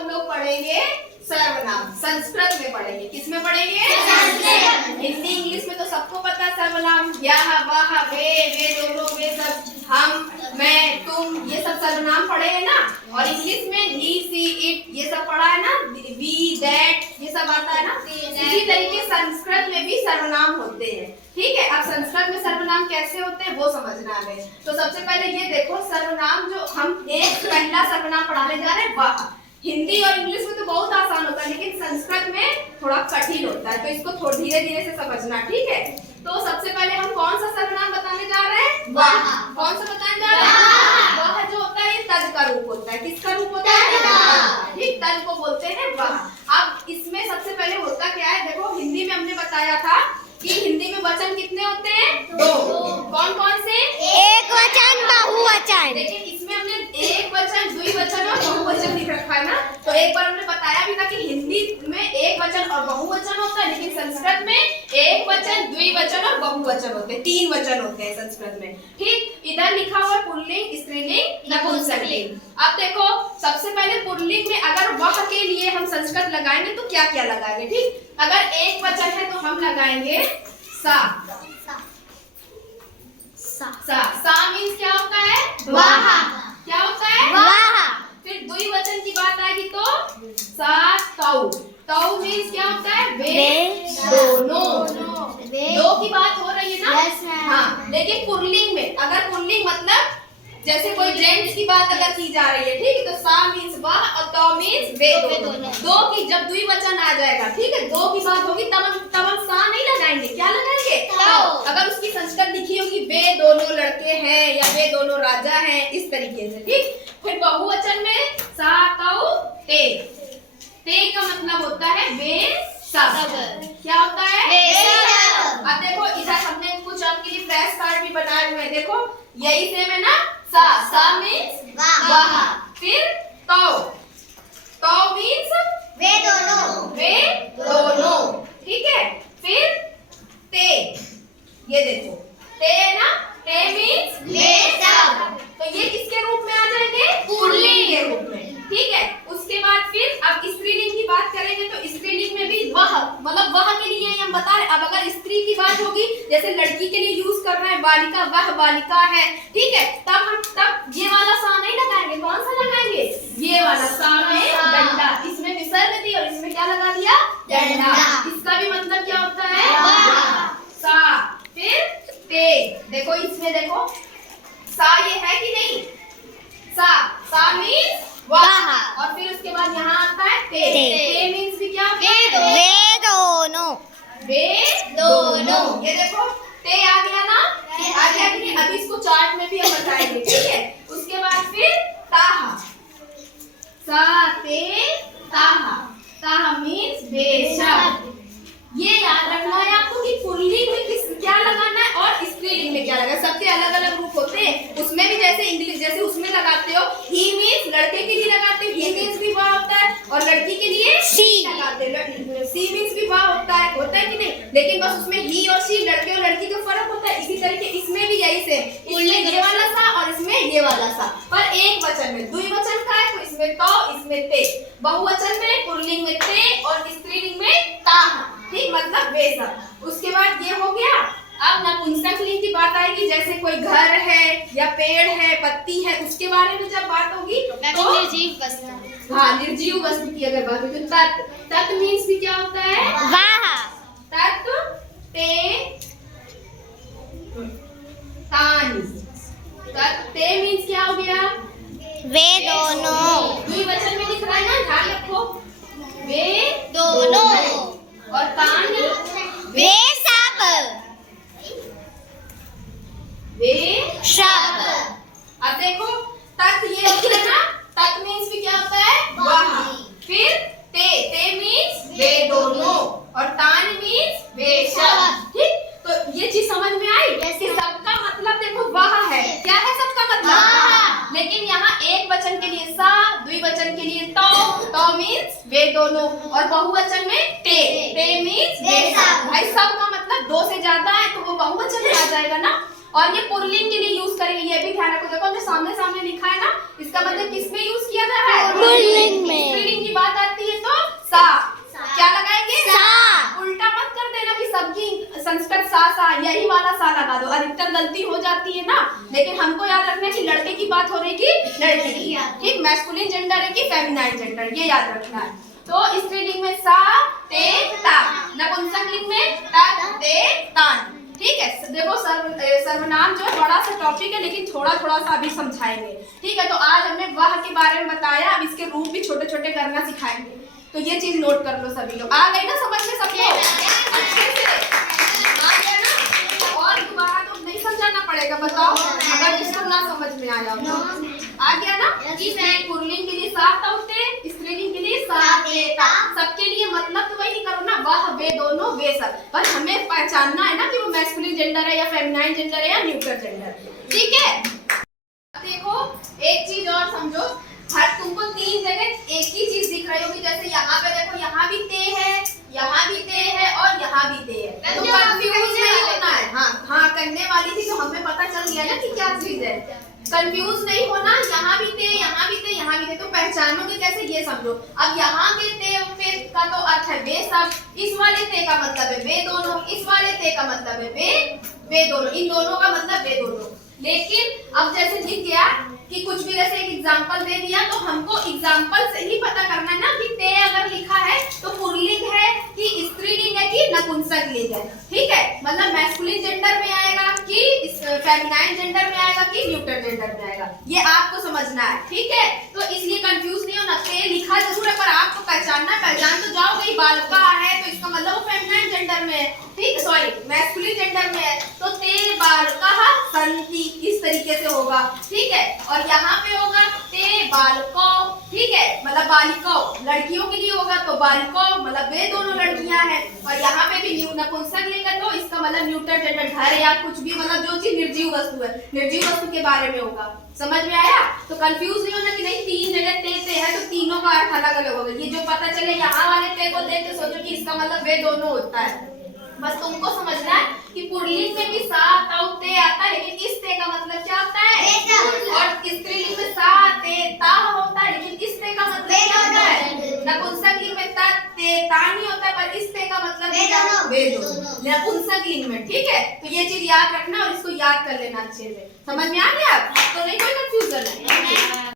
हम लोग पढ़ेंगे सर्वनाम। संस्कृत में पढ़ेंगे। किस में पढ़ेंगे? संस्कृत। हिंदी इंग्लिश में तो सबको पता है सर्वनाम। यह वह वे दोनों वे सब, हम मैं तुम, ये सब सर्वनाम पढ़े हैं ना। और इंग्लिश में ही सी इट ये सब पढ़ा है ना। वी दैट ये सब आता है ना। इसी तरीके संस्कृत में भी सर्वनाम होते हैं। ठीक है, अब संस्कृत में सर्वनाम कैसे होते हैं वो समझना है। तो सबसे पहले ये देखो सर्वनाम, जो हम एक पहला सर्वनाम पढ़ाने जा रहे हैं वह। हिंदी और इंग्लिश में तो बहुत आसान होता है, लेकिन संस्कृत में थोड़ा कठिन होता है, तो इसको थोड़ा धीरे धीरे से समझना। ठीक है, तो सबसे पहले हम कौन सा सर्वनाम बताने जा रहे हैं? वह। कौन सा बताने जा रहे हैं? वह जो होता है तज का रूप होता है। किसका रूप होता है? ठीक, तज को बोलते हैं वह। अब इसमें सबसे पहले होता क्या है, देखो हिंदी में हमने बताया था कि हिंदी में वचन कितने होते हैं? दो। कौन कौन से? एक वचन, बहुवचन। लेकिन इसमें हमने एक वचन, द्विवचन और बहुवचन लिख रखा है ना। तो एक बार हमने बताया भी था कि हिंदी में एक वचन और बहुवचन होता है, लेकिन संस्कृत में एक वचन, द्विवचन और बहुवचन होते हैं। 3 वचन होते हैं संस्कृत में। ठीक, इधर लिखा हुआ पुल्लिंग, स्त्रीलिंग, नपुंसकलिंग। अब देखो सबसे पहले पुल्लिंग में अगर वह के लिए हम संस्कृत लगाएंगे तो क्या क्या लगाएंगे? ठीक, अगर एक वचन है तो हम लगाएंगे सा। सा मीन्स क्या होता है? वह। क्या होता है? वह। फिर द्विवचन की बात आएगी तो सा तौ। तौ मीन्स क्या होता है? वे दोनों। दो की बात हो रही है ना। हाँ, लेकिन पुल्लिंग में अगर पुल्लिंग मतलब जैसे कोई जेंट्स की बात अगर की जा रही है, ठीक है, तो सा मीन्स वह और तौ मीन्स वे दोनों। दो की जब द्विवचन आ जाएगा, ठीक है, दो की बात होगी तब हम सा नहीं लगाएंगे। क्या लगाएंगे? तौ। अगर उसकी संस्कृत लिखी होगी वे दोनों लड़के हैं या वे दोनों राजा हैं, इस तरीके से। ठीक, फिर बहुवचन में सा तौ ते। ते का मतलब होता है वे सब। क्या होता है? वे सब। अब देखो इधर हमने कुछ आपके लिए फ्लैश कार्ड भी बनाए हुए हैं। देखो यही सेम है ना। सा मीन्स वह। फिर तौ। तौ मीन्स वे दोनों। ठीक है, फिर ते। ये देखो ते है ना। ते मीन्स वे सब। तो ये किसके रूप में आ जाएंगे? पुल्लिंग के रूप में। ठीक है, उसके बाद फिर अब स्त्रीलिंग की बात करेंगे तो स्त्रीलिंग में भी वह, मतलब वह के लिए हम बता रहे। अब अगर स्त्री की बात होगी, जैसे लड़की के लिए यूज कर रहे हैं बालिका, वह बालिका है, ठीक है, तब ये वाला सा नहीं लगाएंगे। कौन सा लगाएंगे? ये वाला सा में डंडा। इसमें विसर्ग दी और इसमें क्या लगा दिया? डंडा। इसका भी मतलब क्या होता है? सा। फिर ते। देखो इसमें देखो सा ये है कि नहीं? सा मीन्स वह। और फिर उसके बाद यहाँ आता है ते। ते मीन्स भी क्या? वे दोनों। ये देखो ते आ गया ना। आ गया कि नहीं? अभी इसको चार्ट में भी हम बताएंगे। ठीक है, उसके बाद फिर ताहा। सा ते ताहा। ताहा मीन्स बेशक। ये याद रखना है आपको कि पुल्लिंग में क्या लगाना है और स्त्रीलिंग में क्या लगाना है। सबके अलग अलग रूप होते हैं। उसमें भी जैसे इंग्लिश जैसे उसमें लगाते हो ही मीन्स लड़के के लिए लगाते हो, ही मीन्स भी वह होता है, और लड़की के लिए सी लगाते हैं। सी मीन्स भी वह होता है कि नहीं? लेकिन बस उसमें ही और सी, लड़के और लड़की का फर्क होता है। इसी तरीके इसमें भी यही से, इसमें ये वाला सा और इसमें ये वाला सा, पर एक वचन में। द्विवचन का है तो इसमें तौ, इसमें ते। बहुवचन में पुल्लिंग में ते और स्त्रीलिंग में ताहा। ठीक, मतलब वे सब। उसके बाद ये हो गया। अब नपुंसकलिंग की बात आएगी, जैसे कोई घर है या पेड़ है, पत्ती है, उसके बारे में जब बात होगी तो निर्जीव वस्तु। हाँ, निर्जीव वस्तु की अगर बात होगी तो तत् मीन्स भी क्या होता है? वाह। तत् ते तानि। तत् ते मीन्स क्या हो गया? वे दोनों। द्विवचन में लिख रहा है ना, ध्यान रखो। वे दोनों और तान वे सब। वे सब। अब देखो तत् ये होता है ना। तत् मीन्स भी क्या होता है? वह। फिर ते मीन्स वे दोनों और तान मीन्स वे सब। ठीक, तो ये चीज समझ में आई कि सबका मतलब देखो वह है। क्या है सबका मतलब? लेकिन यहाँ एक वचन के लिए सा, द्विवचन के लिए तौ मीन्स वे दोनों, और बहुवचन में ते मीन्स वे सब। भाई सब का मतलब दो से ज्यादा है तो वो बहुवचन में आ जाएगा ना। और ये पुल्लिंग के लिए यूज करेंगे, ये भी ध्यान रखो। देखो हमने सामने लिखा है ना, इसका मतलब किसमें यूज किया जा रहा है? पुल्लिंग में। स्त्रीलिंग की गलती हो जाती है ना, लेकिन हमको याद रखना है कि लड़के की बात हो रही कि लड़के की, ठीक, मैस्कुलिन जेंडर है कि फेमिनाइन जेंडर, ये याद रखना है। तो स्त्रीलिंग में सा ते ता, नपुंसक लिंग में ता ते तान, ठीक है। देखो सर्वनाम जो है बड़ा सा टॉपिक है, लेकिन थोड़ा थोड़ा सा अभी समझाएंगे, ठीक है। तो आज हमने वह के बारे में बताया, अब इसके रूप भी छोटे छोटे करना सिखाएंगे, तो ये चीज नोट कर लो सभी लोग। आ गई ना समझ में सबको अच्छे से? आ गया ना? और दोबारा तो नहीं समझाना पड़ेगा, बताओ अगर जिसको ना समझ में आया हो। आ गया ना? इसमें पुल्लिंग के लिए सा ता होते, स्त्रीलिंग के लिए सा ते ता, सबके लिए मतलब तो वही करो ना, वह वे दोनों वे सब, पर हमें पहचानना है ना कि वो मैस्कुलिन जेंडर है या फेमिनाइन जेंडर है या न्यूट्रल जेंडर, ठीक है। देखो एक चीज और समझो, हर तुमको 3 जगह एक ही चीज दिख रही होगी, जैसे यहाँ पे देखो, यहाँ भी ते है, यहाँ भी ते है और यहाँ भी ते है, तो कंफ्यूज नहीं होना है। हाँ करने वाली थी, तो हमें पता चल गया ना कि क्या चीज है, कंफ्यूज नहीं होना। यहाँ भी ते, यहाँ भी ते, यहाँ भी ते, तो पहचानोगे कैसे ये समझो। अब यहाँ के ते का तो अर्थ है वे सब, इस वाले ते का मतलब है वे दोनों, इस वाले ते का मतलब है वे दोनों, इन दोनों का मतलब वे दोनों। लेकिन अब जैसे दिख गया कि कुछ भी, जैसे एक एग्जांपल दे दिया, तो हमको एग्जांपल से ही पता करना है ना कि ते अगर लिखा है तो पुल्लिंग है कि स्त्रीलिंग है कि नपुंसक लिंग है, ठीक है। मतलब मैस्कुलिन जेंडर में आएगा कि फेमिनाइन जेंडर में आएगा कि न्यूट्रल जेंडर में आएगा, ये आपको समझना है, ठीक है। तो इसलिए कंफ्यूज नहीं होना, ते लिखा जरूर है पर आपको पहचानना, पहचान तो जाओगे, बालका है तो इसका मतलब वो फेमिनाइन जेंडर में है, ठीक, सॉरी मैस्कुलिन जेंडर में है, तो ते बालका संति इस तरीके से होगा, ठीक है। और यहाँ पे होगा ते बालको, ठीक है, मतलब बालिको लड़कियों के लिए होगा, तो बालिको मतलब वे दोनों लड़कियां हैं। और यहाँ पे भी नपुंसक लिंग है, तो इसका मतलब न्यूट्रल जेंडर, घर या कुछ भी, मतलब जो चीज निर्जीव वस्तु है, निर्जीव वस्तु के बारे में होगा। समझ में आया? तो कंफ्यूज नहीं होना कि नहीं 3 जगह ते है तो तीनों का अर्थ अलग अलग होगा। ये जो पता चले यहाँ वाले ते को देख के सोचो कि इसका मतलब वे दोनों होता है, बस तुमको समझना है कि पुल्लिंग में भी सा ता ते आता है, लेकिन इस ते का मतलब क्या होता है, और स्त्रीलिंग में सा ते ता होता है, लेकिन इस ते का मतलब क्या होता है, नपुंसक लिंग में ता ते ता नहीं होता है, पर इस ते का मतलब क्या है, वे दोनों नपुंसक लिंग में, ठीक है। तो ये चीज याद रखना और इसको याद कर लेना अच्छे से। समझ में आ गया? तो नहीं कोई कंफ्यूजन है।